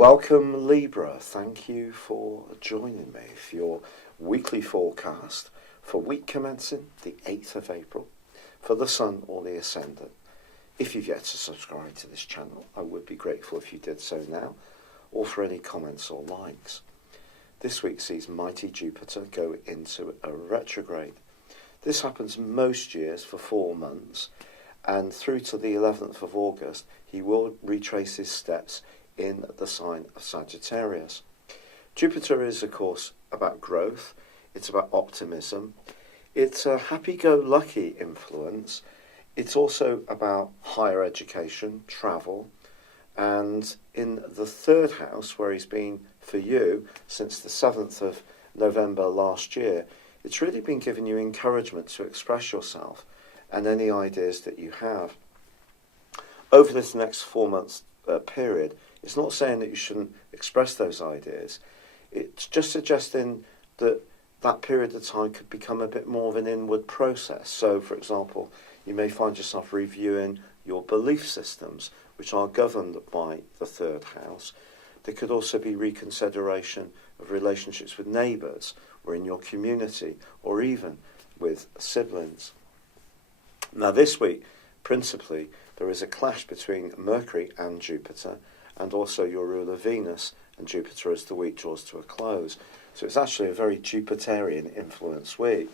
Welcome Libra, thank you for joining me for your weekly forecast for week commencing the 8th of April for the Sun or the Ascendant. If you've yet to subscribe to this channel, I would be grateful if you did so now, or for any comments or likes. This week sees mighty Jupiter go into a retrograde. This happens most years for 4 months, and through to the 11th of August, he will retrace his steps in the sign of Sagittarius. Jupiter is, of course, about growth. It's about optimism. It's a happy-go-lucky influence. It's also about higher education, travel, and in the third house, where he's been for you since the 7th of November last year, it's really been giving you encouragement to express yourself and any ideas that you have. Over this next 4 months period, it's not saying that you shouldn't express those ideas. It's just suggesting that that period of time could become a bit more of an inward process. So, for example, you may find yourself reviewing your belief systems, which are governed by the third house. There could also be reconsideration of relationships with neighbours, or in your community, or even with siblings. Now, this week, principally, there is a clash between Mercury and Jupiter, and also your ruler Venus and Jupiter as the week draws to a close. So it's actually a very Jupiterian influence week.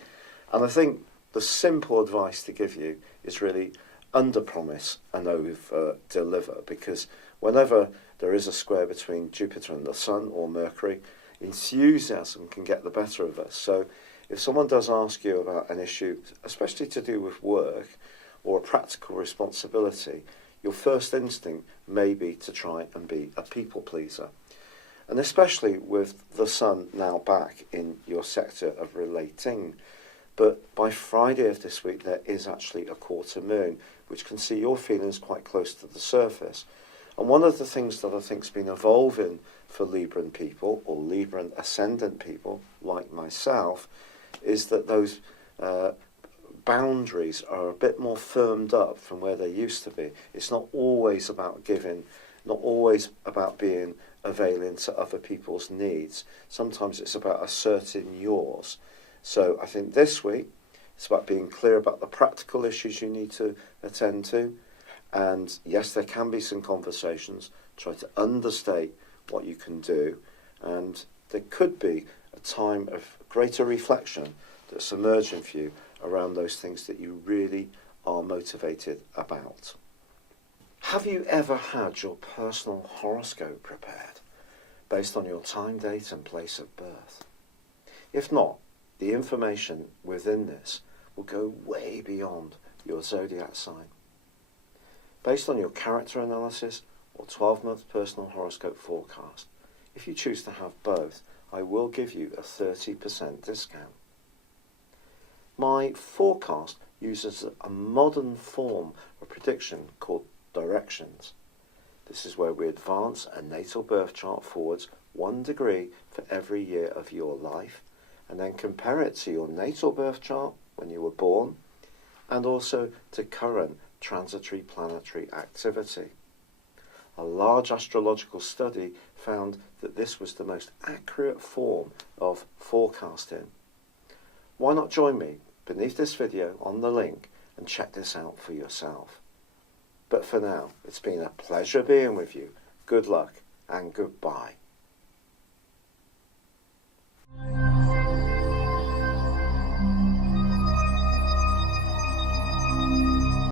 And I think the simple advice to give you is really under-promise and over-deliver, because whenever there is a square between Jupiter and the Sun or Mercury, enthusiasm can get the better of us. So if someone does ask you about an issue, especially to do with work or a practical responsibility, your first instinct may be to try and be a people pleaser. And especially with the Sun now back in your sector of relating. But by Friday of this week, there is actually a quarter moon, which can see your feelings quite close to the surface. And one of the things that I think has been evolving for Libran people, or Libran ascendant people like myself, is that those boundaries are a bit more firmed up from where they used to be. It's not always about giving, not always about being availing to other people's needs. Sometimes it's about asserting yours. So I think this week it's about being clear about the practical issues you need to attend to. And yes, there can be some conversations. Try to understate what you can do. And there could be a time of greater reflection that's emerging for you around those things that you really are motivated about. Have you ever had your personal horoscope prepared based on your time, date and place of birth? If not, the information within this will go way beyond your zodiac sign. Based on your character analysis or 12-month personal horoscope forecast, if you choose to have both, I will give you a 30% discount. My forecast uses a modern form of prediction called directions. This is where we advance a natal birth chart forwards 1 degree for every year of your life, and then compare it to your natal birth chart when you were born, and also to current transitory planetary activity. A large astrological study found that this was the most accurate form of forecasting. Why not join me beneath this video on the link and check this out for yourself? But for now, it's been a pleasure being with you. Good luck and goodbye.